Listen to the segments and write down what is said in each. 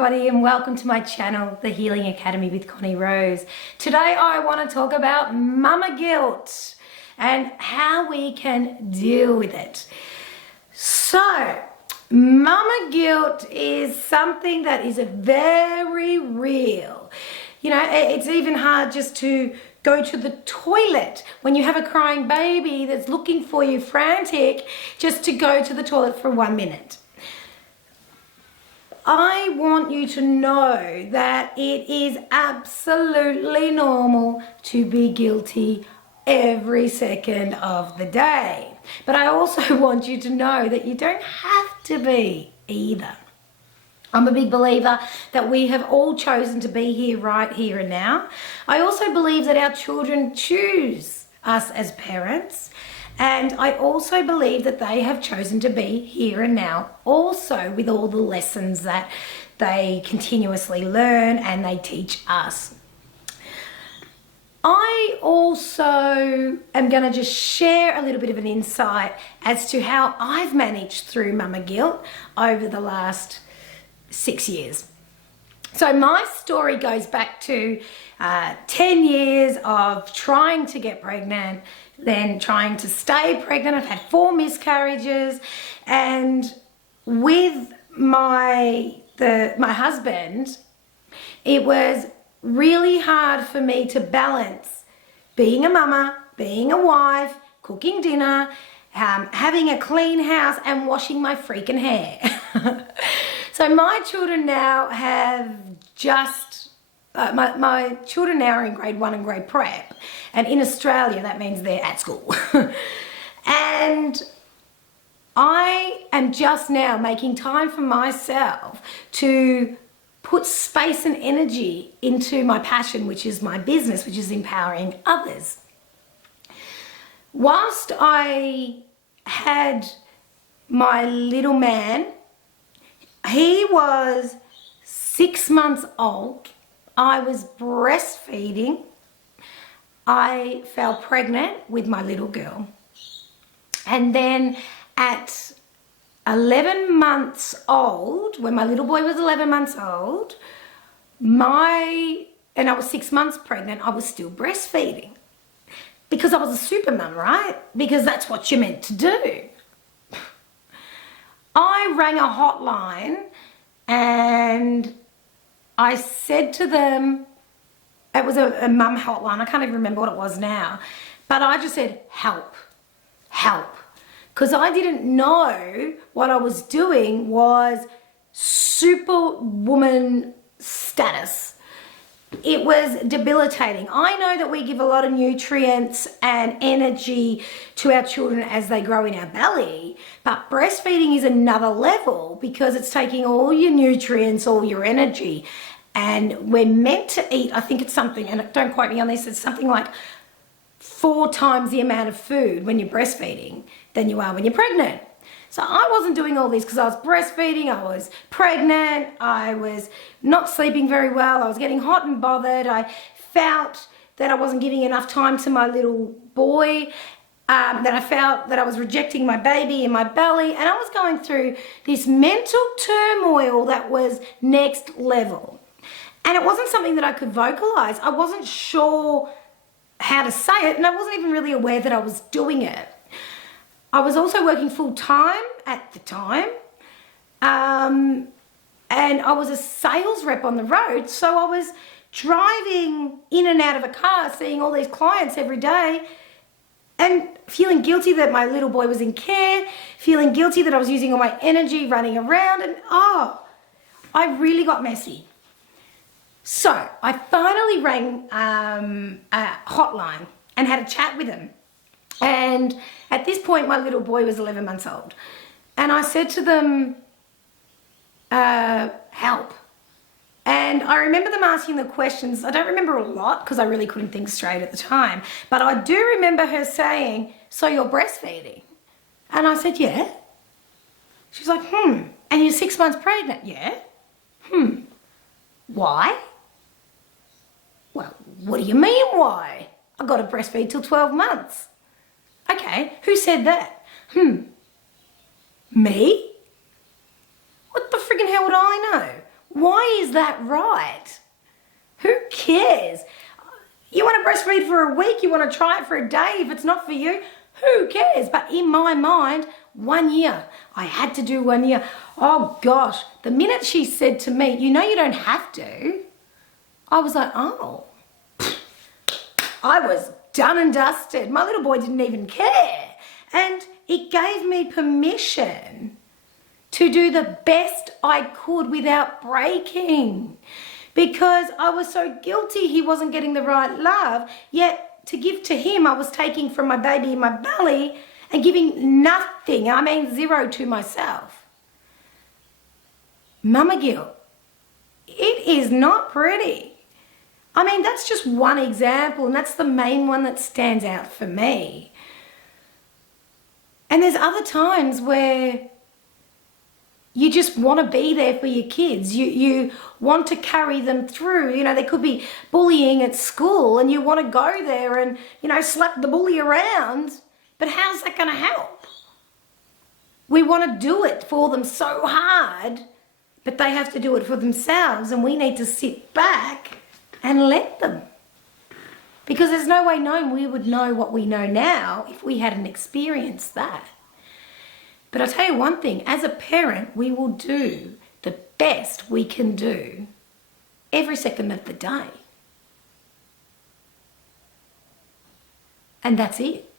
everybody and welcome to my channel, The Healing Academy with Connie Rose. Today I want to talk about mama guilt and how we can deal with it. So, mama guilt is something that is very real. You know, it's even hard just to go to the toilet when you have a crying baby that's looking for you, frantic, just to go to the toilet for 1 minute. I want you to know that it is absolutely normal to be guilty every second of the day. But I also want you to know that you don't have to be either. I'm a big believer that we have all chosen to be here right here and now. I also believe that our children choose us as parents. And I also believe that they have chosen to be here and now also with all the lessons that they continuously learn and they teach us. I also am going to just share a little bit of an insight as to how I've managed through mama guilt over the last 6 years. So my story goes back to 10 years of trying to get pregnant, then trying to stay pregnant. I've had 4 miscarriages, and with my husband, it was really hard for me to balance being a mama, being a wife, cooking dinner, having a clean house, and washing my freaking hair. So my children now have just, my children now are in grade 1 and grade prep. And in Australia, that means they're at school. And I am just now making time for myself to put space and energy into my passion, which is my business, which is empowering others. Whilst I had my little man, he was 6 months old. I was breastfeeding. I fell pregnant with my little girl. And then at 11 months old, when my little boy was 11 months old, and I was 6 months pregnant, I was still breastfeeding. Because I was a super mum, right? Because that's what you're meant to do. I rang a hotline and I said to them, it was a mum hotline, I can't even remember what it was now, but I just said, help, help. Because I didn't know what I was doing was superwoman status. It was debilitating. I know that we give a lot of nutrients and energy to our children as they grow in our belly, but breastfeeding is another level because it's taking all your nutrients, all your energy, and we're meant to eat, I think it's something, and don't quote me on this, it's something like 4 times the amount of food when you're breastfeeding than you are when you're pregnant. So I wasn't doing all this because I was breastfeeding, I was pregnant, I was not sleeping very well, I was getting hot and bothered, I felt that I wasn't giving enough time to my little boy, that I felt that I was rejecting my baby in my belly, and I was going through this mental turmoil that was next level. And it wasn't something that I could vocalize. I wasn't sure how to say it, and I wasn't even really aware that I was doing it. I was also working full time at the time, and I was a sales rep on the road, so I was driving in and out of a car, seeing all these clients every day, and feeling guilty that my little boy was in care, feeling guilty that I was using all my energy running around, and I really got messy. So I finally rang a hotline and had a chat with them. And at this point, my little boy was 11 months old. And I said to them, help. And I remember them asking the questions. I don't remember a lot because I really couldn't think straight at the time. But I do remember her saying, so you're breastfeeding? And I said, yeah. She's like, and you're 6 months pregnant? Yeah. Why? Well, what do you mean why? I got to breastfeed till 12 months. Okay, who said that? Me? What the friggin' hell would I know? Why is that right? Who cares? You want to breastfeed for a week, you want to try it for a day. If it's not for you, who cares? But in my mind, 1 year. I had to do 1 year. Oh gosh, the minute she said to me, you know you don't have to, I was like, oh. I was done and dusted. My little boy didn't even care. And it gave me permission to do the best I could without breaking. Because I was so guilty he wasn't getting the right love, yet to give to him, I was taking from my baby in my belly and giving nothing, I mean 0 to myself. Mama guilt. It is not pretty. I mean, that's just one example, and that's the main one that stands out for me. And there's other times where you just want to be there for your kids. You want to carry them through. You know, there could be bullying at school and you want to go there and, you know, slap the bully around. But how's that going to help? We want to do it for them so hard, but they have to do it for themselves, and we need to sit back and let them. Because there's no way known we would know what we know now if we hadn't experienced that. But I'll tell you one thing, as a parent, we will do the best we can do every second of the day. And that's it.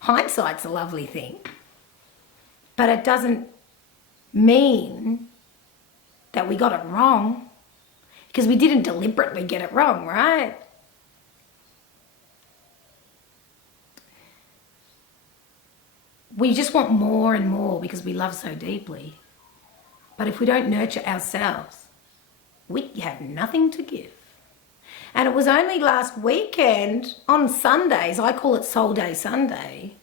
Hindsight's a lovely thing, but it doesn't mean that we got it wrong, because we didn't deliberately get it wrong, right? We just want more and more because we love so deeply. But if we don't nurture ourselves, we have nothing to give. And it was only last weekend on Sundays, I call it Soul Day Sunday,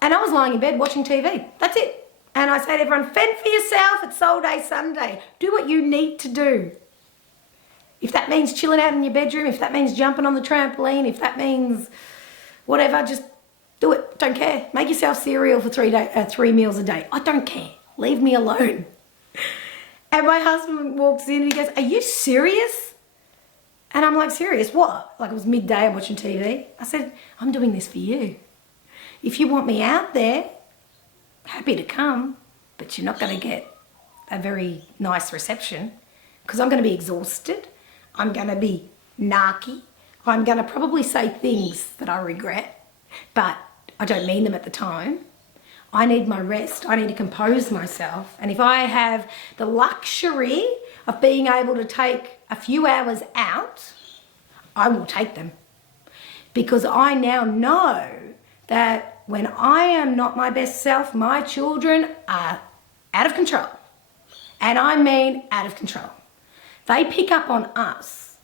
and I was lying in bed watching TV. That's it. And I say to everyone, fend for yourself, it's Soul Day Sunday. Do what you need to do. If that means chilling out in your bedroom, if that means jumping on the trampoline, if that means whatever, just do it. Don't care. Make yourself cereal for 3 meals a day. I don't care. Leave me alone. And my husband walks in and he goes, are you serious? And I'm like, serious? What? Like it was midday, I'm watching TV. I said, I'm doing this for you. If you want me out there, happy to come, but you're not going to get a very nice reception, because I'm going to be exhausted. I'm going to be narky. I'm going to probably say things that I regret, but I don't mean them at the time. I need my rest. I need to compose myself. And if I have the luxury of being able to take a few hours out, I will take them. Because I now know that when I am not my best self, my children are out of control. And I mean out of control. They pick up on us.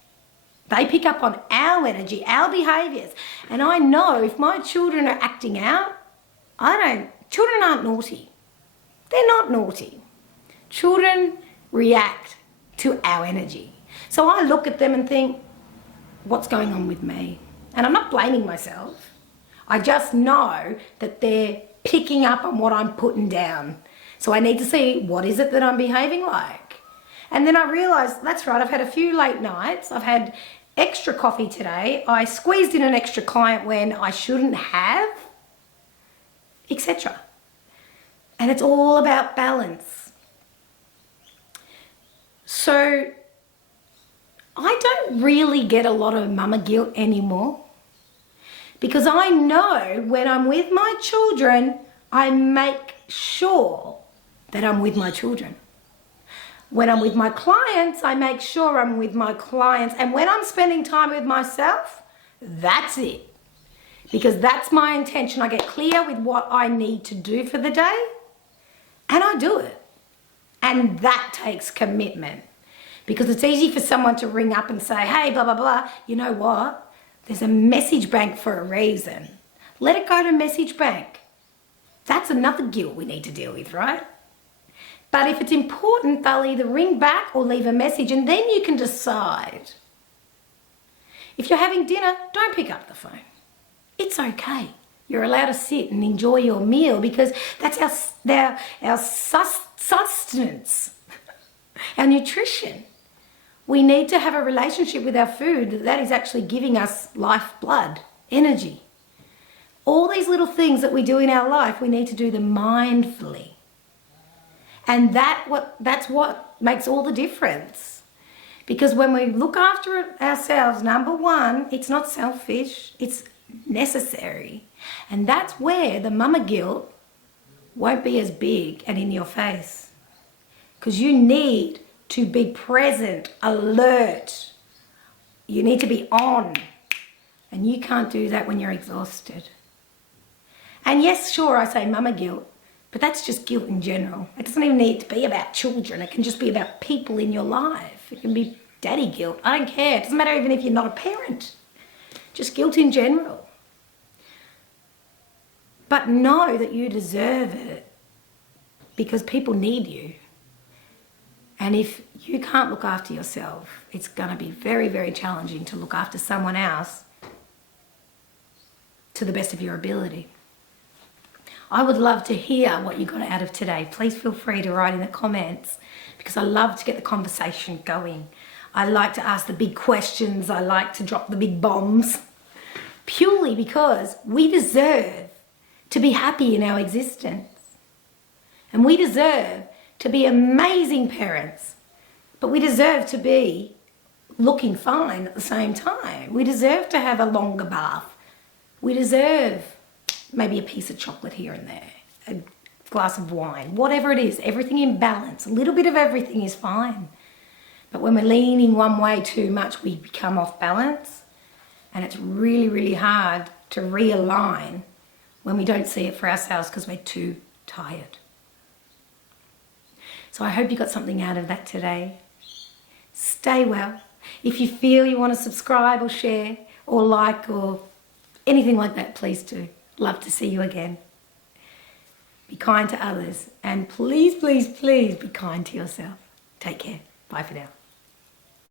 They pick up on our energy, our behaviours. And I know if my children are acting out, children aren't naughty. They're not naughty. Children react to our energy. So I look at them and think, what's going on with me? And I'm not blaming myself. I just know that they're picking up on what I'm putting down. So I need to see, what is it that I'm behaving like? And then I realised, that's right, I've had a few late nights. I've had extra coffee today. I squeezed in an extra client when I shouldn't have, etc. And it's all about balance. So I don't really get a lot of mama guilt anymore, because I know when I'm with my children, I make sure that I'm with my children. When I'm with my clients, I make sure I'm with my clients. And when I'm spending time with myself, that's it. Because that's my intention. I get clear with what I need to do for the day, and I do it. And that takes commitment. Because it's easy for someone to ring up and say, hey, blah, blah, blah. You know what? There's a message bank for a reason. Let it go to message bank. That's another guilt we need to deal with, right? But if it's important, they'll either ring back or leave a message, and then you can decide. If you're having dinner, don't pick up the phone. It's okay. You're allowed to sit and enjoy your meal, because that's our sustenance. Our nutrition. We need to have a relationship with our food that is actually giving us lifeblood, energy. All these little things that we do in our life, we need to do them mindfully. And that's what makes all the difference. Because when we look after ourselves, number one, it's not selfish, it's necessary. And that's where the mama guilt won't be as big and in your face. Because you need to be present, alert. You need to be on. And you can't do that when you're exhausted. And yes, sure, I say mama guilt, but that's just guilt in general. It doesn't even need to be about children. It can just be about people in your life. It can be daddy guilt. I don't care. It doesn't matter even if you're not a parent. Just guilt in general. But know that you deserve it because people need you. And if you can't look after yourself, it's going to be very, very challenging to look after someone else to the best of your ability. I would love to hear what you got out of today. Please feel free to write in the comments because I love to get the conversation going. I like to ask the big questions. I like to drop the big bombs purely because we deserve to be happy in our existence. And we deserve to be amazing parents, but we deserve to be looking fine at the same time. We deserve to have a longer bath. We deserve maybe a piece of chocolate here and there, a glass of wine, whatever it is, everything in balance. A little bit of everything is fine. But when we're leaning one way too much, we become off balance. And it's really, really hard to realign when we don't see it for ourselves because we're too tired. So I hope you got something out of that today. Stay well. If you feel you want to subscribe or share or like or anything like that, please do. Love to see you again. Be kind to others and please, please, please be kind to yourself. Take care. Bye for now.